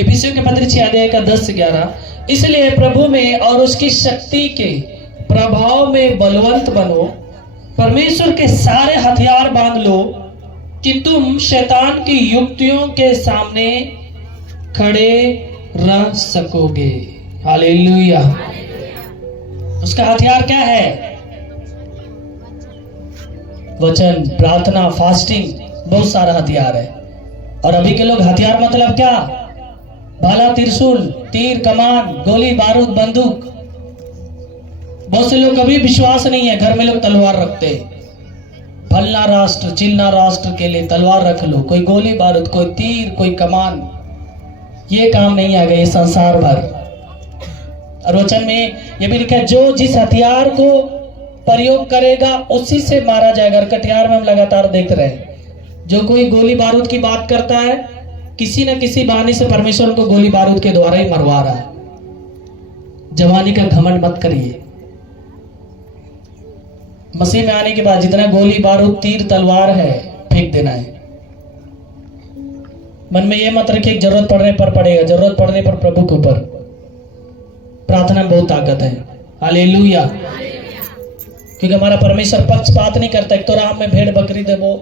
इफिसियों के पत्र 6 अध्याय का 10 से 11। इसलिए प्रभु में और उसकी शक्ति के प्रभाव में बलवंत बनो, परमेश्वर के सारे हथियार बांध लो कि तुम शैतान की युक्तियों के सामने खड़े रह सकोगे। हालेलुया। उसका हथियार क्या है? वचन, प्रार्थना, फास्टिंग, बहुत सारा हथियार है। और अभी के लोग हथियार मतलब क्या? भाला, त्रिशूल, तीर, कमान, गोली बारूद, बंदूक। बहुत से लोग कभी विश्वास नहीं है, घर में लोग तलवार रखते हैं। फलना राष्ट्र चिलना राष्ट्र के लिए तलवार रख लो, कोई गोली बारूद, कोई तीर, कोई कमान। ये काम नहीं आ गए संसार भर। और वचन में ये भी लिखा है, जो जिस हथियार को प्रयोग करेगा उसी से मारा जाएगा। और कटिहार में हम लगातार देख रहे हैं, जो कोई गोली बारूद की बात करता है, किसी न किसी बहाने से परमेश्वर उनको गोली बारूद के द्वारा ही मरवा रहा है। जवानी का घमंड मत करिए। मसीह में आने के बाद जितना गोली बारूद, तीर, तलवार है, फेंक देना है। मन में ये मत रखिए जरूरत पड़ने पर पड़ेगा, जरूरत पड़ने पर प्रभु के ऊपर। प्रार्थना में बहुत ताकत है। हालेलुया। क्योंकि हमारा परमेश्वर पक्षपात नहीं करता। एक तो राम में भेड़ बकरी देवो,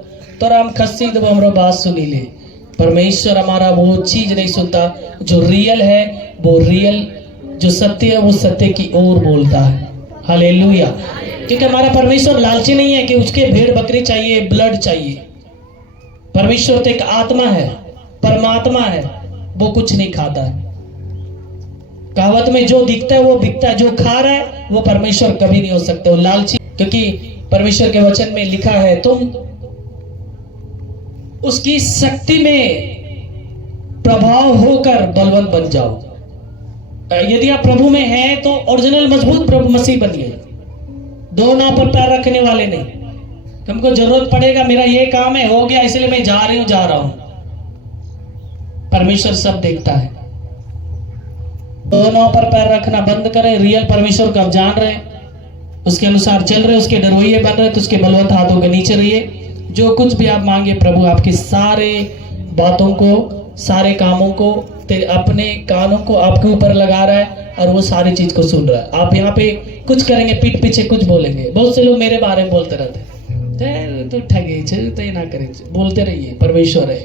तो राम खस्सी देवो, हमरो बात सुनी ले। परमेश्वर हमारा वो चीज नहीं सुनता जो रियल है, वो रियल जो सत्य है वो सत्य की ओर बोलता है। हालेलुया। क्योंकि हमारा परमेश्वर लालची नहीं है कि उसके भेड़ बकरी चाहिए, ब्लड चाहिए। परमेश्वर तो एक आत्मा है, परमात्मा है, वो कुछ नहीं खाता है। कहावत में जो दिखता है वो बिकता है, जो खा रहा है वो परमेश्वर कभी नहीं हो सकता, वो लालची। क्योंकि परमेश्वर के वचन में लिखा है, तुम उसकी शक्ति में प्रभाव होकर बलवंत बन जाओ। यदि आप प्रभु में हैं तो ओरिजिनल मजबूत प्रभु मसीह बनिए। दो नाव पर पैर रखने वाले नहीं। तुमको जरूरत पड़ेगा, मेरा ये काम है, हो गया इसलिए मैं जा रहा हूं। परमेश्वर सब देखता है। दो नाव पर पैर रखना बंद करें। रियल परमेश्वर को आप जान रहे हैं, उसके अनुसार चल रहे, उसके डरवैये बन रहे, तो उसके बलवंत हाथों के नीचे रहिए। जो कुछ भी आप मांगे, प्रभु आपके सारे बातों को, सारे कामों को, अपने कानों को आपके ऊपर लगा रहा है और वो सारी चीज को सुन रहा है। आप यहाँ पे कुछ करेंगे, पीठ पीछे कुछ बोलेंगे। बहुत से लोग मेरे बारे में बोलते रहते, तो ठगे तो ये ना करें, बोलते रहिए, परमेश्वर है।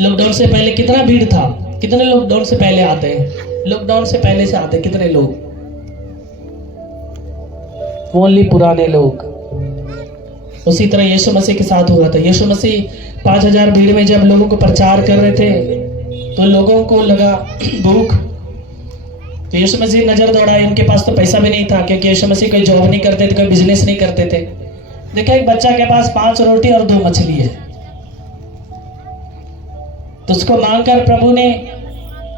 लॉकडाउन से पहले कितना भीड़ था? कितने लॉकडाउन से पहले आते हैं? लॉकडाउन से पहले से आते कितने लोग? ओनली पुराने लोग। उसी तरह यीशु मसीह के साथ हुआ था। यीशु मसीह 5000 भीड़ में जब लोगों को प्रचार कर रहे थे तो लोगों को लगा भूख, तो यीशु मसीह नजर दौड़ाए। उनके पास तो पैसा भी नहीं था, क्योंकि यीशु मसीह कोई जॉब नहीं करते थे, कोई बिजनेस नहीं करते थे। देखा एक बच्चा के पास 5 रोटी और 2 मछली है, तो उसको मांगकर प्रभु ने,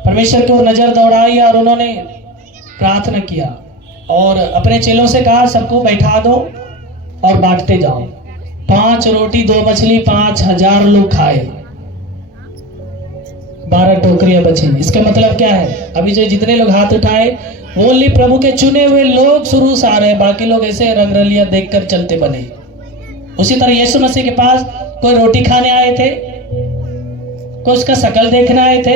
परमेश्वर को नजर दौड़ाई और उन्होंने प्रार्थना किया और अपने चेलों से कहा, सबको बैठा दो और बांटते जाओ। 5 रोटी 2 मछली 5000 लोग खाए, 12 टोकरियां बची। इसका मतलब क्या है? अभी जो जितने लोग हाथ उठाए ओनली प्रभु के चुने हुए लोग शुरू से आ रहे हैं, बाकी लोग ऐसे रंगरलिया देखकर चलते बने। उसी तरह यीशु मसीह के पास कोई रोटी खाने आए थे, कोई उसका शकल देखने आए थे,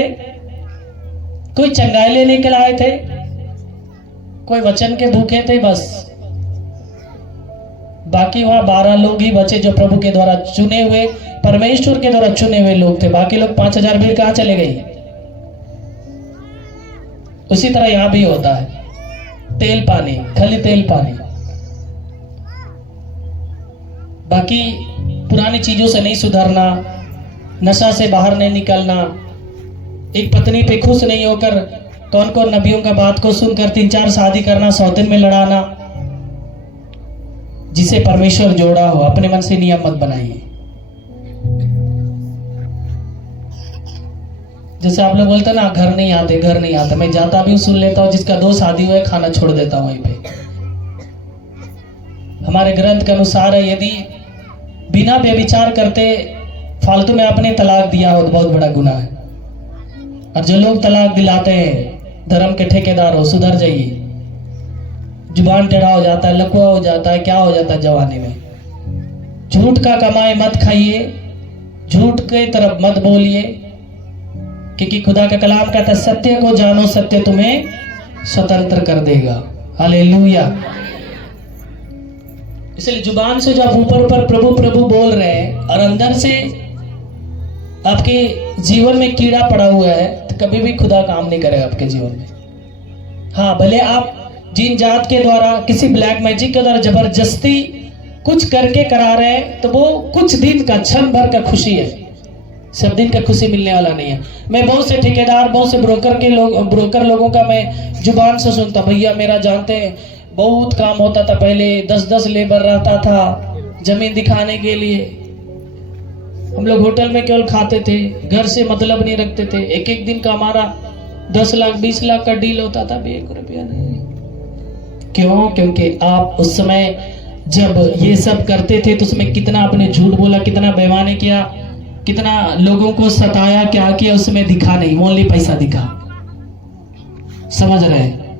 कोई चंगाई लेने के लिए आए थे, कोई वचन के भूखे थे, बस। बाकी वहां 12 लोग ही बचे जो प्रभु के द्वारा चुने हुए, परमेश्वर के द्वारा चुने हुए लोग थे। बाकी लोग 5000 भीड़ कहां चले गई? उसी तरह यहां भी होता है, तेल पानी, खाली तेल पानी। बाकी पुरानी चीजों से नहीं सुधरना, नशा से बाहर नहीं निकलना, एक पत्नी पे खुश नहीं होकर कौन कौन नबियों का बात को सुनकर 3-4 शादी करना, सौतन में लड़ाना। जिसे परमेश्वर जोड़ा हो, अपने मन से नियम मत बनाइए। जैसे आप लोग बोलते हैं ना, घर नहीं आते, घर नहीं आता। मैं जाता भी हूं, सुन लेता हूं, जिसका 2 शादी हुआ है खाना छोड़ देता हूं वहीं पे। हमारे ग्रंथ के अनुसार है, यदि बिना व्यभिचार करते फालतू में आपने तलाक दिया हो तो बहुत बड़ा गुनाह है। और जो लोग तलाक दिलाते हैं, धर्म के ठेकेदार हो, सुधर जाइए। जुबान टेढ़ा हो जाता है, लकवा हो जाता है, क्या हो जाता है जवानी में। झूठ का कमाए मत खाइए, झूठ के तरफ मत बोलिए, क्योंकि खुदा का कलाम कहता है सत्य को जानो, सत्य तुम्हें स्वतंत्र कर देगा। हालेलुया। इसलिए जुबान से जब ऊपर ऊपर प्रभु प्रभु बोल रहे हैं और अंदर से आपके जीवन में कीड़ा पड़ा हुआ है, तो कभी भी खुदा काम नहीं करेगा आपके जीवन में। हाँ, भले आप जिन जात के द्वारा किसी ब्लैक मैजिक के द्वारा जबरदस्ती कुछ करके करा रहे हैं, तो वो कुछ दिन का, क्षण भर का खुशी है, सब दिन का खुशी मिलने वाला नहीं है। मैं बहुत से ठेकेदार, बहुत से ब्रोकर लोगों का मैं जुबान से सुनता, भैया मेरा जानते हैं बहुत काम होता था पहले, 10-10 लेबर रहता था जमीन दिखाने के लिए। हम लोग होटल में केवल खाते थे, घर से मतलब नहीं रखते थे। एक एक दिन का हमारा 10 लाख 20 लाख का डील होता था, 1 रुपया नहीं। क्यों? क्योंकि आप उस समय जब ये सब करते थे तो उसमें कितना आपने झूठ बोला, कितना बेईमानी किया, कितना लोगों को सताया, क्या किया, उसमें दिखा नहीं, ओनली पैसा दिखा। समझ रहे हैं?